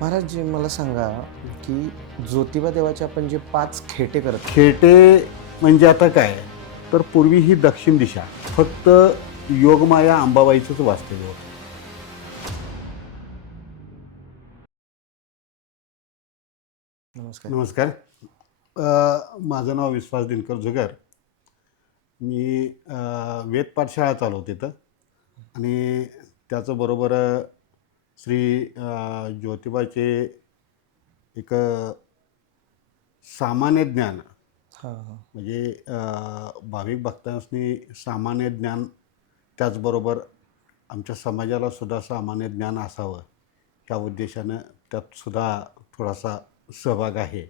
महाराज जी मला सांगा, की ज्योतिबा देवाचे आपण जे 5 खेटे करतो. खेटे म्हणजे आता काय, तर पूर्वी ही दक्षिण दिशा फक्त योगमाया अंबाबाईचंच वास्तव्य होतं. नमस्कार. नमस्कार. माझं नाव विश्वास दिनकर जुगर. मी वेद पाठशाळा चालवतो तिथं आणि त्याचबरोबर श्री ज्योतिबाचे एक सामान्य ज्ञान हां, हां. म्हणजे भाविक भक्तांनी सामान्य ज्ञान, त्याचबरोबर आमच्या समाजाला सुद्धा सामान्य ज्ञान असावं ह्या उद्देशानं त्यात सुद्धा थोडासा सहभाग आहे.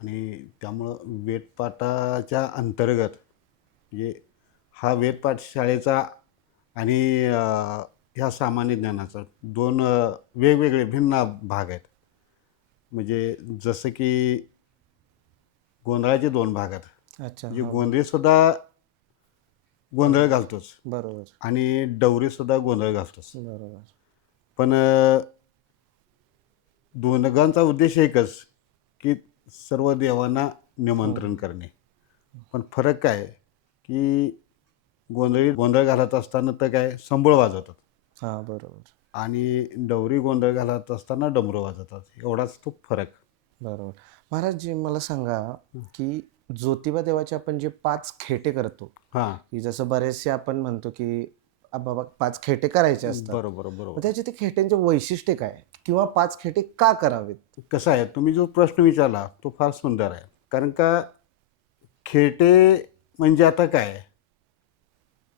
आणि त्यामुळं वेदपाठाच्या अंतर्गत म्हणजे हा वेदपाठ शाळेचा आणि ह्या सामान्य ज्ञानाचा दोन वेगवेगळे भिन्न भाग आहेत. म्हणजे जसं की गोंधळाचे दोन भाग आहेत. अच्छा. म्हणजे हां, बरं. गोंधळीसुद्धा गोंधळ घालतोच बरोबर, आणि डवरीसुद्धा गोंधळ घालतोच. बरोबर. पण दोघांचा उद्देश एकच, की सर्व देवांना निमंत्रण हं. करणे. पण फरक काय, की गोंधळी गोंधळ घालत असताना तर काय संबळ वाजवतात हां, बरोबर, आणि डवरी गोंधळ घालत असताना डमरू वाजवतात. एवढाच तो फरक. बरोबर. महाराज जी मला सांगा, की ज्योतिबा देवाचे आपण जे 5 खेटे करतो, हां. की जसं बरेचसे आपण म्हणतो, की बाबा 5 खेटे करायचे असतात. बरोबर, मग बरोबर. त्याचे ते खेट्यांचे वैशिष्ट्य काय? किंवा 5 खेटे का करावेत? कसं आहे, तुम्ही जो प्रश्न विचारला तो फार सुंदर आहे. कारण का खेटे म्हणजे आता काय,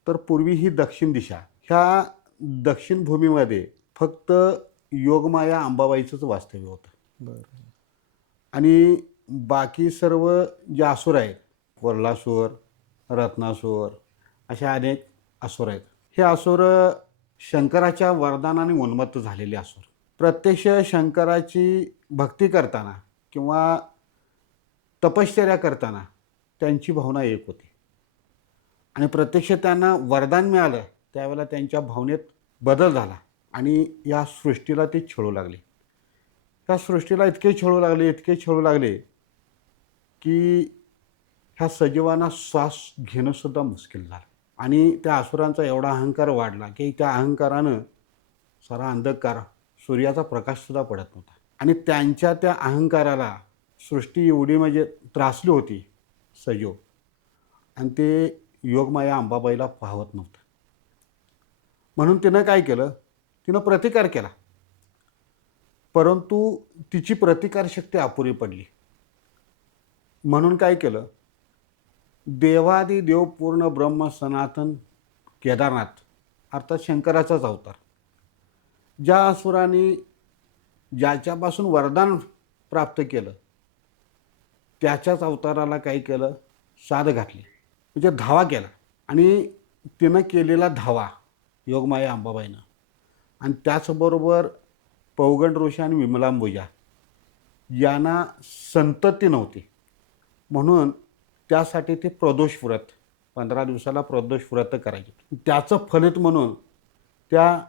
तर पूर्वी ही दक्षिण दिशा, ह्या दक्षिण भूमीमध्ये फक्त योगमाया अंबाबाईचंच वास्तव्य होतं. बरं. आणि बाकी सर्व जे असुर आहेत, वरलासुर, रत्नासुर, अशा अनेक असुर आहेत. हे असुर शंकराच्या वरदानाने उन्मत्त झालेले असुर. प्रत्यक्ष शंकराची भक्ती करताना किंवा तपश्चर्या करताना त्यांची भावना एक होती. आणि प्रत्यक्ष त्यांना वरदान मिळालं, त्यावेळेला त्यांच्या भावनेत बदल झाला आणि या सृष्टीला ते छळू लागले. त्या सृष्टीला इतके छळू लागले, इतके छळू लागले, की ह्या सजीवांना श्वास घेणंसुद्धा मुश्किल झालं. आणि त्या असुरांचा एवढा अहंकार वाढला, की त्या अहंकारानं सारा अंधकार, सूर्याचा प्रकाशसुद्धा पडत नव्हता. आणि त्यांच्या त्या अहंकाराला सृष्टी एवढी म्हणजे त्रासली होती, सजीव, आणि ते योगमाया अंबाबाईला पाहत नव्हतं. म्हणून तिनं काय केलं, तिनं प्रतिकार केला. परंतु तिची प्रतिकारशक्ती अपुरी पडली. म्हणून काय केलं, देवादिदेव पूर्ण ब्रह्म सनातन केदारनाथ अर्थात शंकराचाच अवतार, ज्या असुराने ज्याच्यापासून वरदान प्राप्त केलं, त्याच्याच अवताराला काय केलं, साद घातली, म्हणजे धावा केला. आणि तिनं केलेला धावा योगमाया अंबाबाईनं, आणि त्याचबरोबर पौगंड ऋषी आणि विमलांबुजा यांना संतती नव्हती, म्हणून त्यासाठी ते प्रदोष व्रत 15 दिवसाला प्रदोष व्रत करायचे. त्याचं फलित म्हणून त्या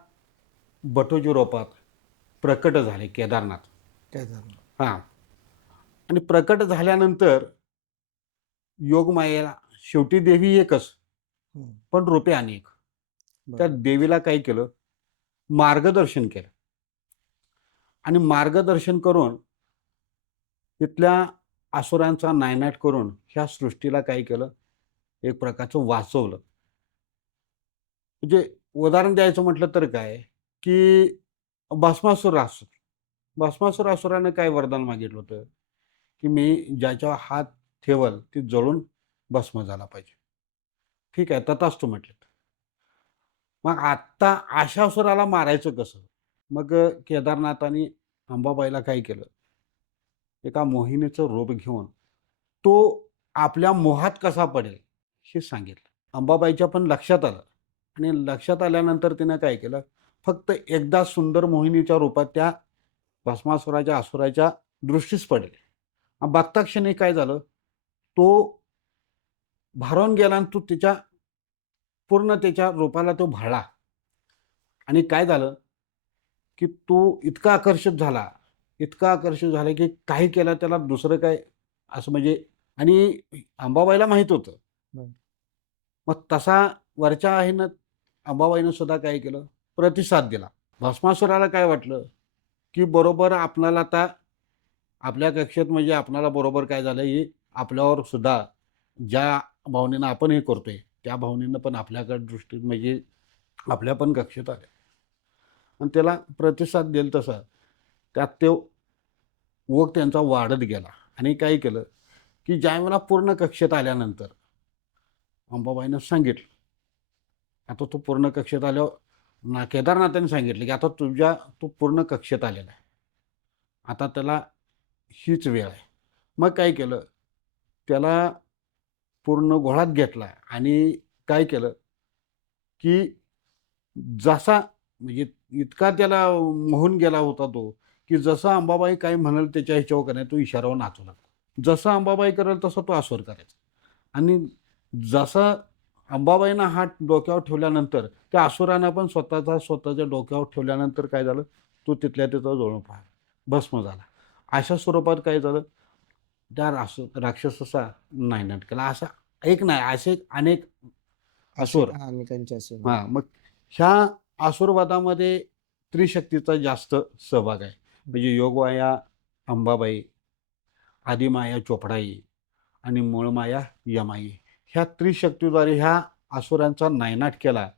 बटोजी रोपात प्रकट झाले केदारनाथ. काय झालं? हां. आणि प्रकट झाल्यानंतर योगमायेला शेवटी देवी एकच, हं. पण रूपे अनेक. त्या बरोबर. देवीला काय केलं, मार्गदर्शन केलं आणि मार्गदर्शन करून तिथल्या असुरांचा नायनाट करून ह्या सृष्टीला काय केलं, एक प्रकारचं वाचवलं. म्हणजे उदाहरण द्यायचं म्हटलं तर काय, की भस्मासुर असुर. भस्मासुर असुरानं काय वरदान मागितलं होतं, की मी ज्याच्यावर हात ठेवल ती जळून भस्म झाला पाहिजे. ठीक आहे, तथास्तु म्हटलं. मग आत्ता अशा असुराला मारायचं कसं? मग केदारनाथांनी अंबाबाईला काय केलं, एका मोहिनीचं रूप घेऊन तो आपल्या मोहात कसा पडेल हे सांगितलं. अंबाबाईच्या पण लक्षात आलं आणि लक्षात आल्यानंतर तिनं काय केलं, फक्त एकदा सुंदर मोहिनीच्या रूपात त्या भस्मासुराच्या असुराच्या दृष्टीस पडले. बघता क्षणी काय झालं, तो भारावून गेला आणि तो तिच्या पूर्ण त्याच्या रूपाला तो भाळला. आणि काय झालं, की तो इतका आकर्षित झाला की काही केलं त्याला दुसरं काय असं म्हणजे आणि अंबाबाईला माहीत होतं. हं. मग तसा वरच्या आईनं अंबाबाईनं सुद्धा काय केलं, प्रतिसाद दिला. भस्मासुराला काय वाटलं, की बरोबर आपणाला आता आपल्या कक्षेत म्हणजे आपणाला बरोबर काय झालं, की आपल्यावर सुद्धा ज्या भावनेनं आपण हे करतोय, त्या भावनेनं पण आपल्याकडे दृष्टी म्हणजे आपल्या पण कक्षेत आल्या. आणि त्याला प्रतिसाद देईल तसा त्यात तो ओघ त्यांचा वाढत गेला आणि काय केलं, की ज्यावेळेला पूर्ण कक्षेत आल्यानंतर अंबाबाईनं सांगितलं. आता तू पूर्ण कक्षेत आल्यावर केदारनाथाने सांगितलं, की आता तू पूर्ण कक्षेत आलेला आहे. आता त्याला हीच वेळ आहे. मग काय केलं, त्याला पूर्ण घोळात घेतला आणि काय केलं, की जसा म्हणजे इतका त्याला मोहून गेला होता तो, की जसं अंबाबाई काय म्हणाल त्याच्या ह्याच्यावर का नाही तो इशाऱ्यावर नाचू लागला. जसं अंबाबाई करेल तसं तो आसवर करायचा. आणि जसं अंबाबाईनं हात डोक्यावर ठेवल्यानंतर त्या असुरानं पण स्वतःच्या डोक्यावर ठेवल्यानंतर काय झालं, तो तिथल्या तिथं जळून भस्म झाला. अशा स्वरूपात काय झालं, त्या राक्षसाचा नायनाट केला. असा एक नाही, असे अनेक असे असुर अनेकांचे असून. हां, मग ह्या आसुरवादामध्ये त्रिशक्तीचा जास्त सहभाग आहे. म्हणजे योगमाया अंबाबाई, आदिमाया चोपडाई आणि मूळमाया यमाई. ह्या त्रिशक्तीद्वारे ह्या असुरांचा नायनाट केला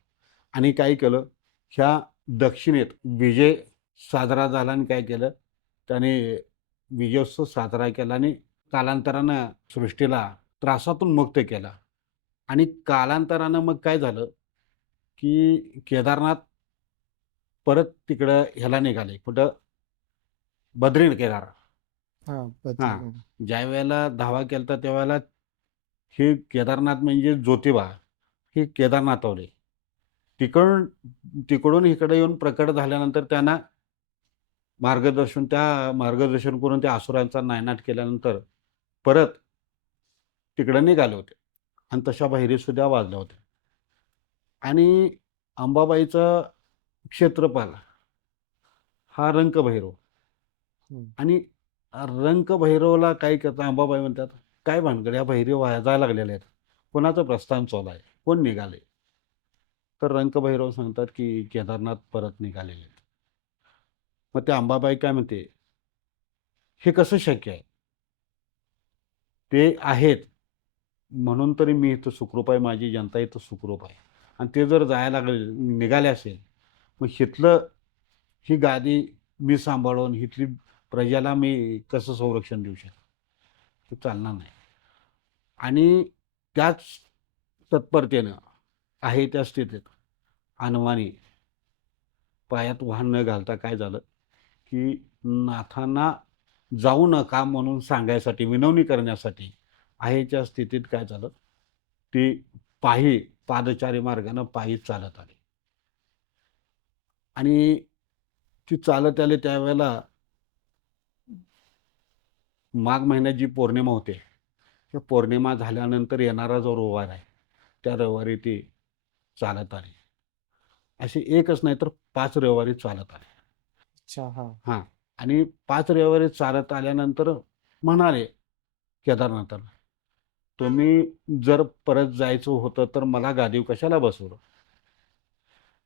आणि काय केलं, ह्या दक्षिणेत विजय साजरा झाला आणि काय केलं, त्याने विजयोत्सव साजरा केला आणि कालांतरानं सृष्टीला त्रासातून मुक्त केला. आणि कालांतरानं मग काय झालं, की केदारनाथ परत तिकडं ह्याला निघाले. कुठं? केदार. हां, हां. बदली. ज्यावेळेला धावा केलता त्यावेळेला हे केदारनाथ म्हणजे ज्योतिबा, हे केदारनाथावले. तिकडून तिकडून इकडे येऊन प्रकट झाल्यानंतर त्यांना मार्गदर्शन करून त्या असुरांचा नायनाट केल्यानंतर परत तिकडे निघाले होते आणि तशा बहिरीसुद्धा वाजल्या होत्या. आणि अंबाबाईचं क्षेत्रपाल हा रंकभैरव हं. आणि रंकभैरवला काय करतात अंबाबाई म्हणतात, "काय भानगड या बहिरी वाजायला लागलेल्या आहेत. कोणाचं प्रस्थान चालू आहे? कोण निघाले?" तर रंकभैरव सांगतात, की केदारनाथ परत निघालेले आहेत. मग ते अंबाबाई काय म्हणते, "हे कसं शक्य आहे? ते आहेत म्हणून तरी मी इथं सुखरूप आहे, माझी जनता इथं सुखरूप आहे. आणि ते जर जायला लागले निघाले असेल, मग इथलं ही गादी मी सांभाळून इथली प्रजेला मी कसं संरक्षण देऊ शकतो? ते चालणार नाही." आणि त्याच तत्परतेनं आहे त्या स्थितीत अनवाणी पायात वाहन न घालता काय झालं, की नाथांना जाऊ नका म्हणून सांगायसाठी, विनवणी करण्यासाठी आहेच्या स्थितीत काय झालं, ती पायी पादचारी मार्गानं पायी चालत आली. आणि ती चालत आले त्यावेळेला माघ महिन्यात जी पौर्णिमा होते, त्या पौर्णिमा झाल्यानंतर येणारा जो रविवार आहे, त्या रविवारी ती चालत आली. असे एकच नाही तर 5 रविवारी चालत आले. अच्छा. हां. हां. आणि 5 रविवारी चालत आल्यानंतर म्हणाले केदारनाथाला, "तुम्ही जर परत जायचं होतं तर मला गादीवर कशाला बसवलं?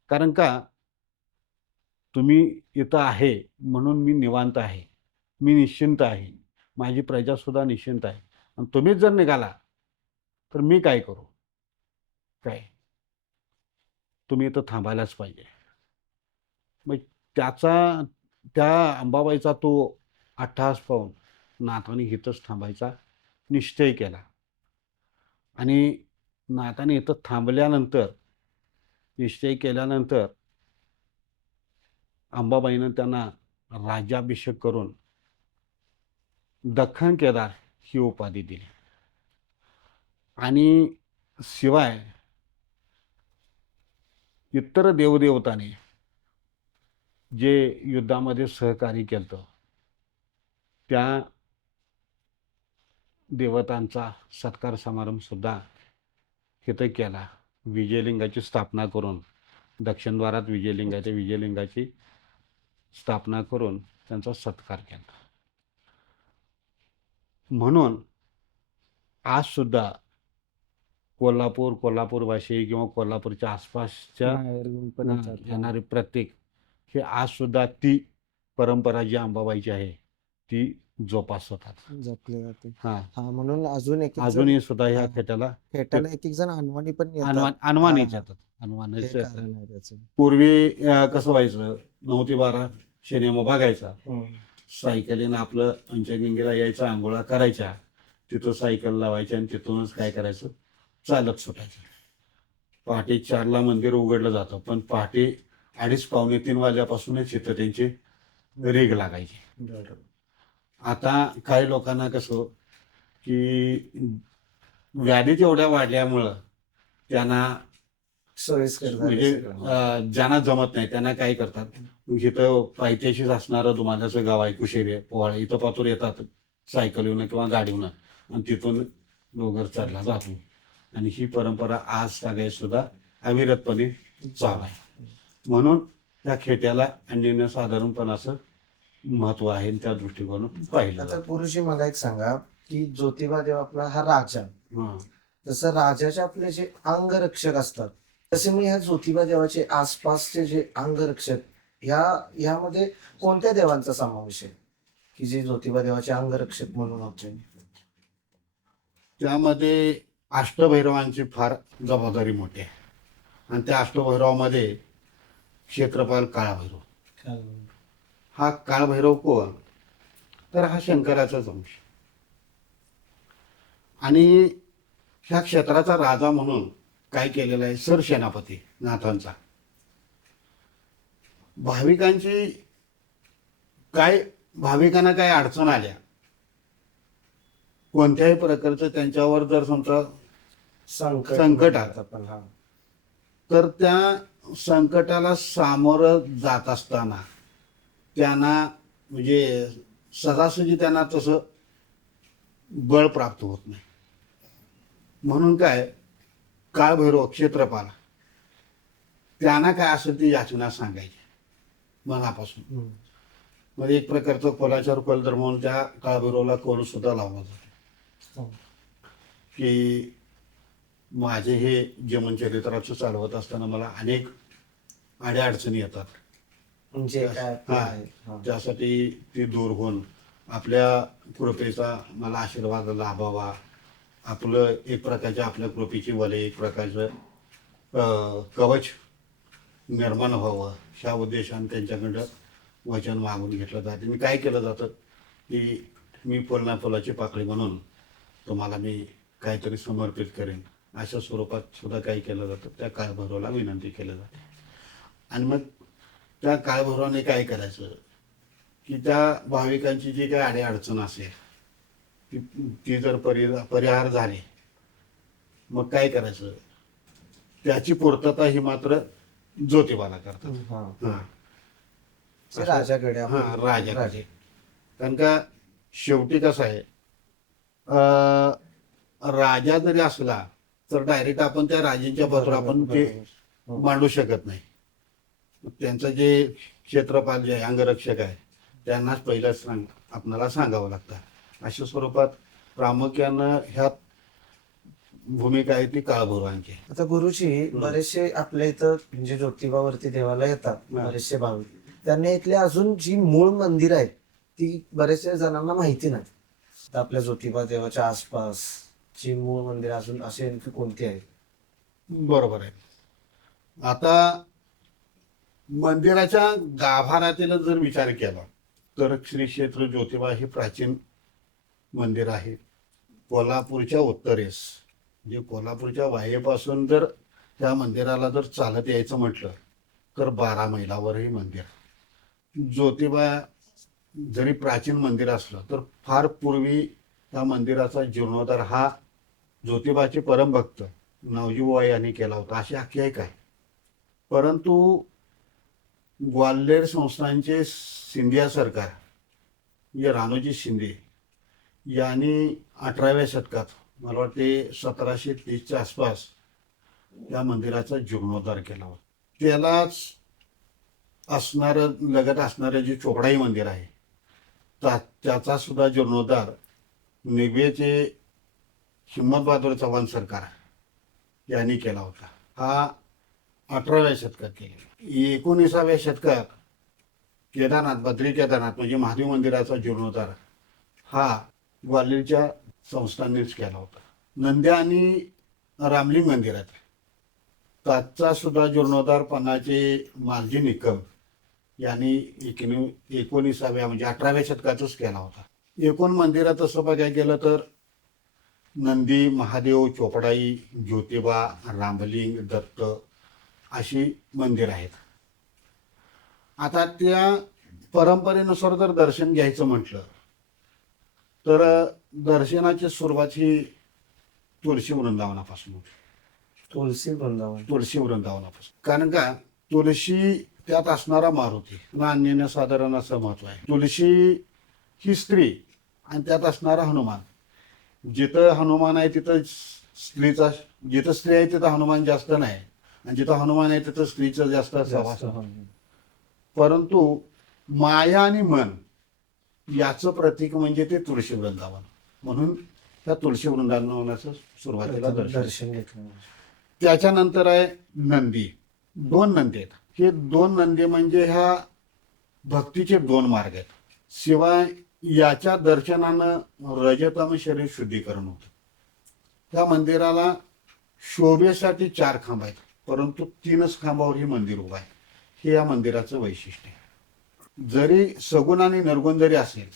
कारण का तुम्ही इथं आहे म्हणून मी निवांत आहे. मी निश्चिंत आहे. माझी प्रजासुद्धा निश्चिंत आहे. आणि तुम्हीच जर निघाला, तर मी काय करू? काय? तुम्ही इथं थांबायलाच पाहिजे." मग त्याचा त्या अंबाबाईचा तो अट्टहास पाहून नाथाने इथंच थांबायचा निश्चय केला. आणि नाथाने इथं थांबल्यानंतर, निश्चय केल्यानंतर अंबाबाईनं त्यांना राज्याभिषेक करून दख्खन केदार ही उपाधी दिली. आणि शिवाय इतर देवदेवतांनी जे युद्धामध्ये सहकार्य केलं त्या देवतांचा सत्कार समारंभसुद्धा इथं केला. विजयलिंगाची स्थापना करून दक्षिणद्वारात विजयलिंगाची स्थापना करून त्यांचा सत्कार केला. म्हणून आज सुद्धा कोल्हापूरवासी किंवा कोल्हापूरच्या आसपासच्या बाहेरून पण येतात. येणारे प्रत्येक हे आज सुद्धा ती परंपरा जी अंबाबाईची आहे ती जोपासतात. जपले जाते. हा म्हणून अजून एक अजूनही सुद्धा ह्या हा. खेट्याला खेटाला एक जण अनवाणी पण येतात. अनवानीच हा. येतात. अनवानीच हे येतात. कारण आहे त्याचं. पूर्वी कसं व्हायचं 9 ते 12 सिनेमा बघायचा, सायकलीनं आपलं पंचगंगेला यायचं, आंघोळा करायच्या, तिथं सायकल लावायच्या आणि तिथूनच काय करायचं चालत सुटायचं. पहाटे 4ला मंदिर उघडलं जातं, पण पहाटे 2:30 पावणे 3 वाजल्यापासूनच इथं त्यांची रेघ लागायची. आता काही लोकांना कसं की व्याधी तेवढ्या वाढल्यामुळं त्यांना सोयीस्कर झालं म्हणजे सगळं. ज्यांना जमत नाही त्यांना काय करतात, इथं पायथ्याशीच असणारं दुमाल्याचं गाव आहे कुशेरे पोवाळे, इथं पातूर येतात सायकलीवनं किंवा गाडीवनं आणि तिथून डोंगर चढला जातो. आणि ही परंपरा आज सगळ्यात सुद्धा अविरतपणे चालू आहे. म्हणून त्या खेट्याला अनन्यसाधारणपणाचं महत्व आहे आणि त्या दृष्टिकोनातून पाहिलं आता जातं. गुरुजी मला एक सांगा की ज्योतिबा देव आपला हा राजा, हां. जसं राजाचे आपले जे अंगरक्षक असतात तसे मी ह्या ज्योतिबा देवाचे आसपासचे जे अंगरक्षक ह्यामध्ये कोणत्या देवांचा समावेश आहे की जे ज्योतिबा देवाचे अंगरक्षक म्हणून होते? त्यामध्ये अष्टभैरवांची फार जबाबदारी मोठी आहे आणि त्या अष्टभैरवामध्ये क्षेत्रपाल काळभैरव. हा काळभैरव कोण, तर हा शंकराचाच अंश आणि ह्या क्षेत्राचा राजा म्हणून काय केलेलं आहे, सरसेनापती नाथांचा. भाविकांना काय अडचण आल्या, कोणत्याही प्रकारचं त्यांच्यावर जर समजा संकट आलं, पण हा तर त्या संकटाला सामोरं जात असताना त्यांना म्हणजे सहजासहजी त्यांना तसं बळ प्राप्त होत नाही. म्हणून काय काळभैरव क्षेत्रपाल त्यांना काय असेल ती याचना सांगायची मनापासून. म्हणजे एक प्रकारचं कोलाचार कोलधर्म म्हणून त्या काळभैरवला कोल सुद्धा लावला जातो की माझे हे जीवनचरित्राचं चालवत असताना मला अनेक अडचणी येतात, म्हणजे काय त्यासाठी ती दूर होऊन आपल्या कृपेचा मला आशीर्वाद लाभावा, आपलं एक प्रकारच्या आपल्या कृपेची वलय, एक प्रकारचं कवच निर्माण व्हावं, ह्या उद्देशाने त्यांच्याकडं वचन मागून घेतलं जातं. मी काय केलं जातं की मी फुलाची पाकळी म्हणून तुम्हाला मी काहीतरी समर्पित करेन, अशा स्वरूपात सुद्धा काही केलं जातं. त्या काळभैरवाला विनंती केलं जाते आणि मग त्या काळभैरवाने काय करायचं की त्या भाविकांची जी काही अडचण असेल ती जर परिहार झाली, मग काय करायचं, त्याची पूर्तता ही मात्र ज्योतिबाला करतात. राजाकडे राजाकडे. कारण का शेवटी कसं आहे, राजा जरी असला तर डायरेक्ट आपण त्या राजांच्या पत्र आपण ते मांडू शकत नाही. त्यांचं जे क्षेत्रपाल जे आहे, अंगरक्षक आहे, त्यांनाच पहिलं आपल्याला सांगावं लागतं. अशा स्वरूपात प्रामुख्यानं ह्या भूमिका आहे ती काळभैरवांची. आता गुरुजी बरेचसे आपल्या इथं म्हणजे ज्योतिबावरती देवाला येतात बरेचसे भाविक, त्यांनी इथले अजून जी मूळ मंदिर आहेत ती बरेचशा जणांना माहिती नाही. तर आपल्या ज्योतिबा देवाच्या आसपास जी मूळ मंदिर अजून असे आणखी कोणती आहेत? बरोबर आहे. आता मंदिराच्या गाभाऱ्यातील जर विचार केला तर श्री क्षेत्र ज्योतिबा हे प्राचीन मंदिर आहे. कोल्हापूरच्या उत्तरेस म्हणजे कोल्हापूरच्या वायेपासून जर त्या मंदिराला जर चालत यायचं म्हटलं तर 12 मैलावर हे मंदिर. ज्योतिबा जरी प्राचीन मंदिर असलं तर फार पूर्वी त्या मंदिराचा जीर्णोद्धार हा ज्योतिबाचे परमभक्त नवजीबुवा यांनी केला होता, अशी आख्यायिका आहे. परंतु ग्वाल्हेर संस्थानचे सिंधिया सरकार म्हणजे राणोजी शिंदे यांनी 18व्या शतकात, मला वाटते 1730च्या आसपास, त्या मंदिराचा जीर्णोद्धार केला होता. त्यालाच असणारं लगत असणारं जे चोपडाई मंदिर आहे त्याचा सुद्धा जीर्णोद्धार निगवेचे हिम्मतबहादूर चव्हाण सरकार यांनी केला होता. हा 18व्या शतकात केला. 19व्या शतकात केदारनाथ, बद्री केदारनाथ म्हणजे महादेव मंदिराचा जीर्णोद्धार हा ग्वाल्हेरच्या संस्थांनीच केला होता. नंद्या आणि रामलिंग मंदिरात त्याचा सुद्धा जीर्णोद्धार पन्नाचे मालजी निकम यांनी 19व्या म्हणजे 18व्या शतकातच केला होता. एकूण मंदिरात तसं बघायला गेलं तर नंदी, महादेव, चोपडाई, ज्योतिबा, रामलिंग, दत्त अशी मंदिर आहेत. आता त्या परंपरेनुसार जर दर्शन घ्यायचं म्हटलं तर दर्शनाची सुरुवात ही तुळशी वृंदावनापासून होती. तुळशी वृंदावनापासून. कारण का तुळशी त्यात असणारा मारुती अन्य साधारण असं महत्व आहे. तुळशी ही स्त्री आणि त्यात असणारा हनुमान. जिथं हनुमान आहे तिथं स्त्रीचा, जिथं स्त्री आहे तिथं हनुमान जास्त नाही आणि जिथं हनुमान आहे तिथं स्त्रीचं जास्त सहवास. परंतु माया आणि मन याचं प्रतीक म्हणजे ते तुळशी वृंदावन. म्हणून त्या तुळशी वृंदावनाचं सुरुवातीला दर्शन घेतलं. त्याच्यानंतर आहे नंदी. 2 नंदी आहेत. हे 2 नंदी म्हणजे ह्या भक्तीचे 2 मार्ग आहेत. शिवाय याच्या दर्शनानं रजतम शरीर शुद्धीकरण होतं. त्या मंदिराला शोभेसाठी 4 खांब आहेत, परंतु 3च खांबावर हे मंदिर उभं आहे. हे या मंदिराचं वैशिष्ट्य आहे. जरी सगुण आणि निर्गुण जरी असेल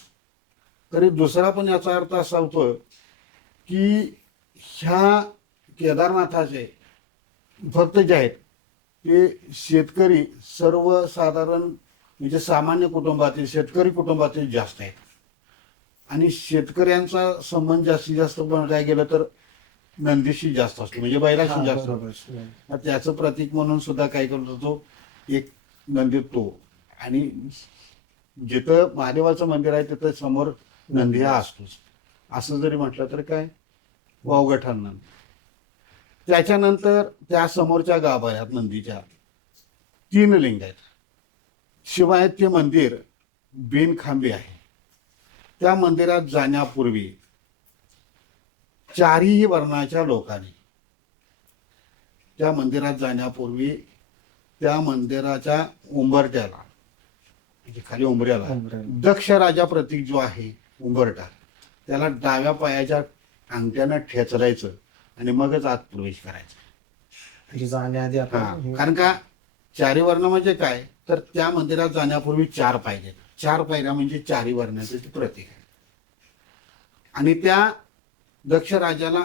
तरी दुसरा पण याचा अर्थ असा होतो की ह्या केदारनाथाचे भक्त जे आहेत ते शेतकरी, सर्वसाधारण म्हणजे सामान्य कुटुंबातील शेतकरी कुटुंबातील जास्त आहेत. आणि शेतकऱ्यांचा संबंध जास्तीत जास्त बघायला गेलं तर नंदीशी जास्त असतो, म्हणजे बैलाशी जास्त असतो. त्याचं प्रतीक म्हणून सुद्धा काय करतो तो एक नंदी तो. आणि जिथं महादेवाचं मंदिर आहे तिथं समोर नंदी हा असतोच. असं जरी म्हटलं तर काय वावगं ठरणार. त्याच्यानंतर त्या समोरच्या गाभाऱ्यात नंदीच्या 3 लिंग आहेत. शिवाय ते मंदिर बिनखांबी आहे. त्या मंदिरात जाण्यापूर्वी 4ही वर्णाच्या लोकांनी त्या मंदिरात जाण्यापूर्वी त्या मंदिराच्या उंबरट्याला म्हणजे खाली उंबऱ्याला दक्ष राजा प्रतीक जो आहे उंबरटा त्याला डाव्या पायाच्या अंगठ्यानं ठेचरायचं आणि मगच आत प्रवेश करायचा. जाण्याआधी कारण का 4ही वर्ण म्हणजे काय तर त्या मंदिरात जाण्यापूर्वी 4 पायऱ्या. 4 पायऱ्या म्हणजे 4ही वर्णाचं प्रतीक आहे. आणि त्या दक्ष राजाला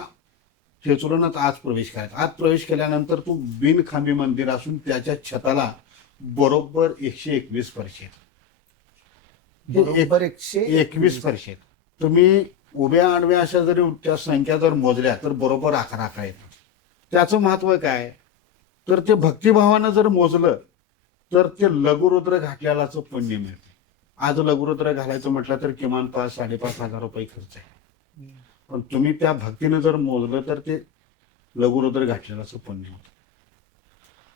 ठेचरूनच आत प्रवेश करायचा. आत प्रवेश केल्यानंतर तो बिनखांबी मंदिर असून त्याच्या छताला बरोबर 121 स्पर्श आहेत. 121 स्पर्श आहेत. तुम्ही उभ्या आडव्या अशा जरी त्या संख्या जर मोजल्या तर बरोबर 11 येतात. त्याचं महत्व काय तर ते भक्तिभावानं जर मोजलं तर ते लघुरुद्र घातल्यालाच पुण्य मिळते. आज लघुरुद्र घालायचं म्हटलं तर किमान 5-5.5 हजार रुपये खर्च आहे. पण तुम्ही त्या भक्तीनं जर मोजलं तर ते लघुरुद्र घातलेलाच पुण्य होतं.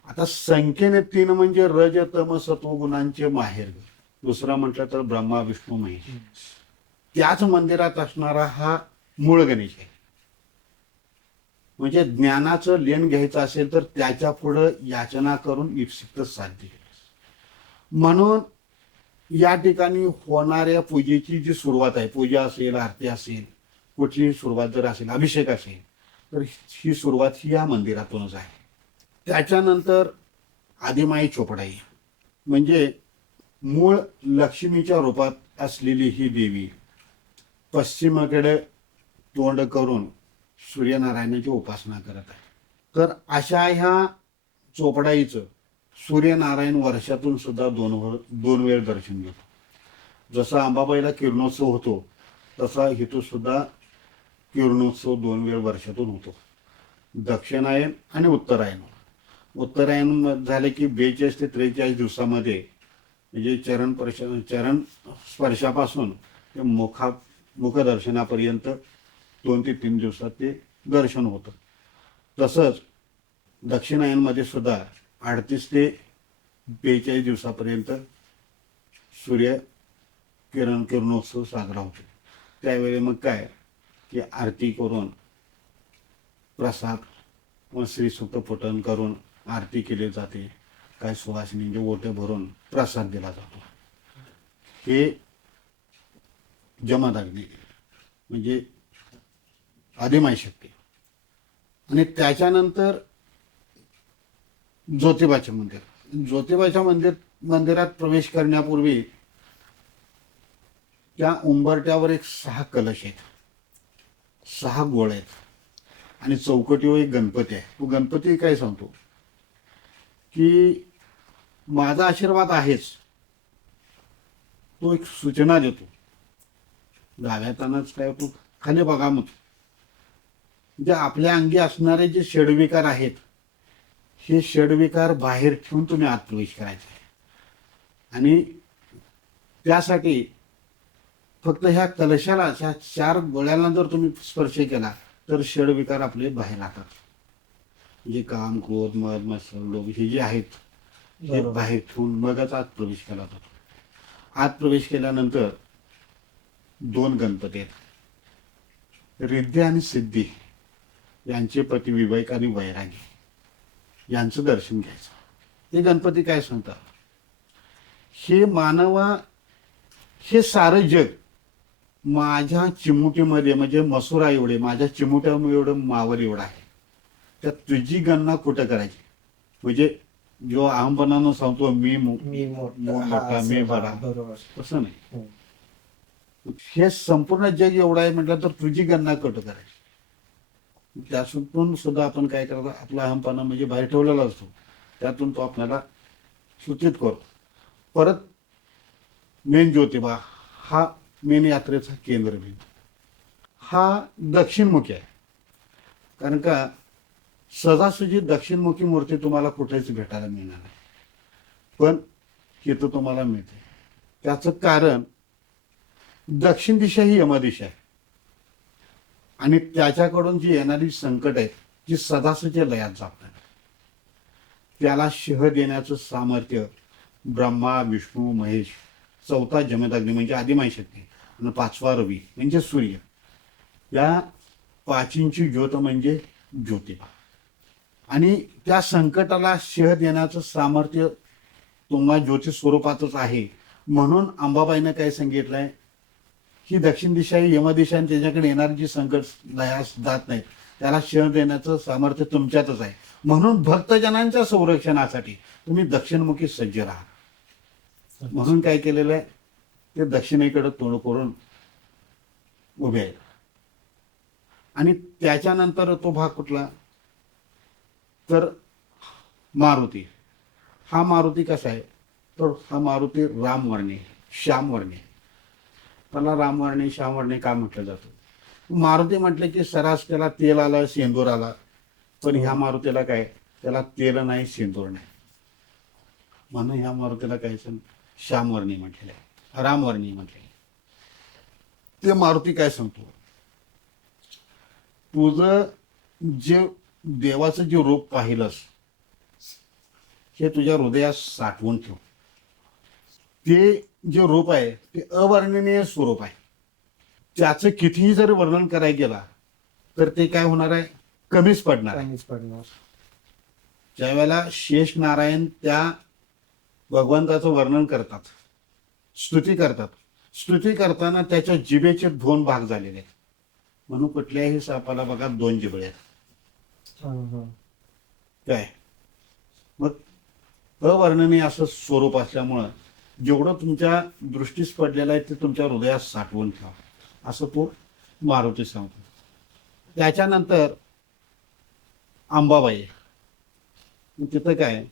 आता संख्येने 3 म्हणजे रज तम सत्व गुणांचे माहेर. दुसरा म्हटलं तर ब्रह्मा विष्णू महेश. त्याच मंदिरात असणारा हा मूळ गणेश आहे. म्हणजे ज्ञानाचं लेण घ्यायचं असेल तर त्याच्या पुढं याचना करून इप्सित साध्य केलं. म्हणून या ठिकाणी होणाऱ्या पूजेची जी सुरुवात आहे, पूजा असेल, आरती असेल, कुठलीही सुरुवात जर असेल, अभिषेक असेल तर ही सुरुवात ही या मंदिरातूनच आहे. त्याच्यानंतर आदिमाई चोपडाई म्हणजे मूळ लक्ष्मीच्या रूपात असलेली ही देवी पश्चिमेकडे तोंड करून सूर्यनारायणाची उपासना करत आहे. तर अशा ह्या चोपडाईचं सूर्यनारायण वर्षातून सुद्धा 2 वेळ दर्शन घेतो. जसा अंबाबाईला किरणोत्सव होतो तसा इथं सुद्धा किरणोत्सव 2 वेळ वर्षातून होतो. दक्षिणायन आणि उत्तरायण. उत्तरायण झाले की 42 ते 43 दिवसामध्ये म्हणजे चरण स्पर्शापासून ते मुखदर्शनापर्यंत 2 ते 3 दिवसात ते दर्शन होतं. तसंच दक्षिणायनमध्ये सुद्धा 38 ते 42 दिवसापर्यंत सूर्य किरणोत्सव साजरा होतो. त्यावेळी मग काय की आरती करून प्रसाद व श्रीसूक्त पठण करून आरती केली जाते. काय सुवासिनींचे ओटे भरून प्रसाद दिला जातो. हे जमदग्नी म्हणजे आदिमायशक्ती. आणि त्याच्यानंतर ज्योतिबाचे मंदिर. ज्योतिबाच्या मंदिरात प्रवेश करण्यापूर्वी त्या उंबरट्यावर एक 6 कलश आहेत, 6 गोळे आहेत आणि चौकटीवर एक गणपती आहे. तो गणपती काय सांगतो की माझा आशीर्वाद आहेच. तो एक सूचना देतो. डाव्यातानाच काय तू खाली बघा मग जे आपल्या अंगी असणारे जे षडविकार आहेत हे षडविकार बाहेर ठेवून तुम्ही आत प्रवेश करायचा आहे. आणि त्यासाठी फक्त ह्या कलशाला, ह्या 4 गोळ्यांना जर तुम्ही स्पर्श केला तर षडविकार आपले बाहेर राहतात. म्हणजे काम, क्रोध, मद, मत्सर, लोभ हे जे आहेत हे बरोबर. बाहेर ठेवून मगच आत प्रवेश केला जातो. आत प्रवेश केल्यानंतर 2 गणपती आहेत, रिद्धी आणि सिद्धी यांचे पती विवेक आणि वैरागी यांचं दर्शन घ्यायचं. हे गणपती काय सांगतात, हे मानवा, हे सारं जग माझ्या चिमुटीमध्ये म्हणजे मसुरा एवढे, माझ्या चिमुट्या एवढं मावर एवढं आहे. त्यात तुझी गणना कुठं करायची. म्हणजे जो अहमपणानं सांगतो मी मोठा, मी बरा, बरोबर. तसं नाही. हम्म. हे संपूर्ण जग एवढं आहे म्हटलं तर तुझी गणना कुठं करायची. त्यातून सुद्धा आपण काय करतो, आपला अहमपणा म्हणजे बाहेर ठेवलेला असतो, त्यातून तो आपल्याला सूचित करतो. परत मेन ज्योतिबा हा मेन यात्रेचा केंद्रबिंदू. हा दक्षिणमुखी आहे. कारण का सहजासहजी दक्षिणमुखी मूर्ती तुम्हाला कुठेच भेटायला मिळणार नाही, पण तिथं तुम्हाला मिळते. त्याचं कारण दक्षिण दिशा ही यमदिशा आहे आणि त्याच्याकडून जी येणारी संकट आहेत जी सदासहजी लयात जातात. त्याला शह देण्याचं सामर्थ्य ब्रह्मा, विष्णू, महेश, 4था जमदग्नी म्हणजे आदिमायशक्ती आणि 5वा रवी म्हणजे सूर्य, या 5ची ज्योत म्हणजे ज्योतिबा. आणि त्या संकटाला शह देण्याचं सामर्थ्य तुम्हा ज्योती स्वरूपातच आहे. म्हणून अंबाबाईनं काय सांगितलंय ही दक्षिण दिशा ही यमदिशा आणि त्याच्याकडे येणारी जी संकट लयास जात नाही त्याला शह देण्याचं सामर्थ्य तुमच्यातच आहे. म्हणून भक्तजनांच्या संरक्षणासाठी तुम्ही दक्षिणमुखी सज्ज राहा. म्हणून काय केलेलं आहे, ते दक्षिणेकडे तोंड करून उभे आहेत. आणि त्याच्यानंतर तो भाग कुठला तर मारुती. हा मारुती कसा आहे तर हा मारुती रामवर्णी, श्यामवर्णी. त्याला रामवर्णी, श्यामवर्णी का म्हटलं जातं. मारुती म्हटलं की सरास त्याला तेल आलं, शेंदूर आला. पण ह्या मारुतीला काय, त्याला तेल नाही, शेंदूर नाही, म्हणून ह्या मारुतीला काय श्यामवर्णी म्हटलेलं आहे, रामवर्णी म्हटलेलं आहे. ते मारुती काय सांगतो, तुझं जे देवाचं जे रूप पाहिलंस हे तुझ्या हृदयात साठवून ठेव. ते जे रूप आहे ते अवर्णनीय स्वरूप आहे. त्याचं कितीही जर वर्णन करायला गेला तर ते काय होणार आहे, कमीच पडणार आहे. कमीच पडणार. ज्यावेळेला शेष नारायण त्या भगवंताचं वर्णन करतात, स्तुती करतात, स्तुती करताना त्याच्या जिभेचे 2 भाग झालेले आहेत. म्हणून कुठल्याही सापाला बघा 2 जिभे आहेत. काय मग अवर्णनीय असं स्वरूप असल्यामुळं जेवढं तुमच्या दृष्टीस पडलेलं आहे ते तुमच्या हृदयात साठवून ठेवा, असं तो मारुती सांगतो. त्याच्यानंतर अंबाबाई. तिथं काय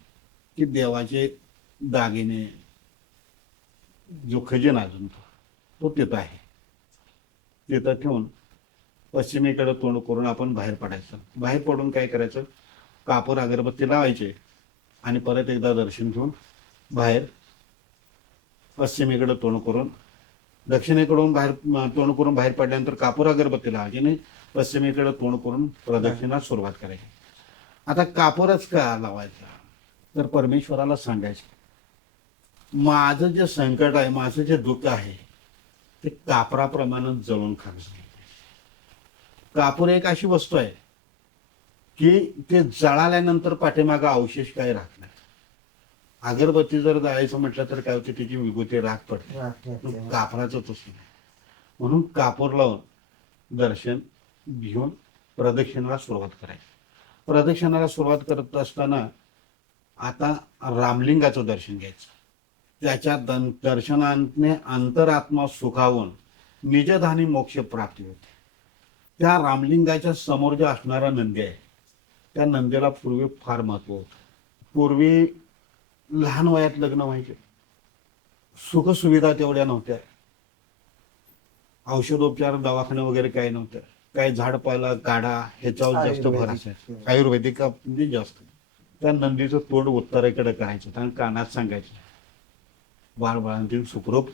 की देवाचे दागिने, जो खजिना अजून तो तिथं आहे. तिथं ठेवून पश्चिमेकडे तोंड करून आपण बाहेर पडायचं. बाहेर पडून काय करायचं, कापूर अगरबत्ती लावायचे आणि परत एकदा दर्शन घेऊन बाहेर पश्चिमेकडे तोंड करून, दक्षिणेकडून बाहेर तोंड करून बाहेर पडल्यानंतर कापूर अगरबत्ती लावायची आणि पश्चिमेकडे तोंड करून प्रदक्षिणा सुरुवात करायची. आता कापूरच का लावायचा तर परमेश्वराला सांगायचं माझं जे संकट आहे, माझं जे दुःख आहे, ते कापराप्रमाणे जळून खाणं. कापूर एक अशी वस्तू आहे की ते जळाल्यानंतर पाठीमागा अवशेष काही राहत नाही. अगरबत्ती जर जाळायचं म्हटलं तर काय होते, त्याची विभूती राख पडते. कापराचं तसं नाही. म्हणून कापूर लावून दर्शन घेऊन प्रदक्षिणाला सुरुवात करायची. प्रदक्षिणाला सुरुवात करत असताना आता रामलिंगाचं दर्शन घ्यायचं. त्याच्या दर्शनाने अंतरात्मा सुखावून निजधानी मोक्ष प्राप्ती होते. त्या रामलिंगाच्या समोर जे असणारा नंदी आहे, त्या नंदीला पूर्वी फार महत्व होतं. पूर्वी लहान वयात लग्न व्हायचे, सुखसुविधा तेवढ्या नव्हत्या, औषधोपचार दवाखाने वगैरे काही नव्हतं. काही झाडपाला काढा ह्याच्यावर जास्त भर असायचा. आयुर्वेदिक म्हणजे जास्त. त्या नंदीचं तोंड उत्तरेकडे करायचं, कारण कानात सांगायचं बाळबाळांतील सुखरूप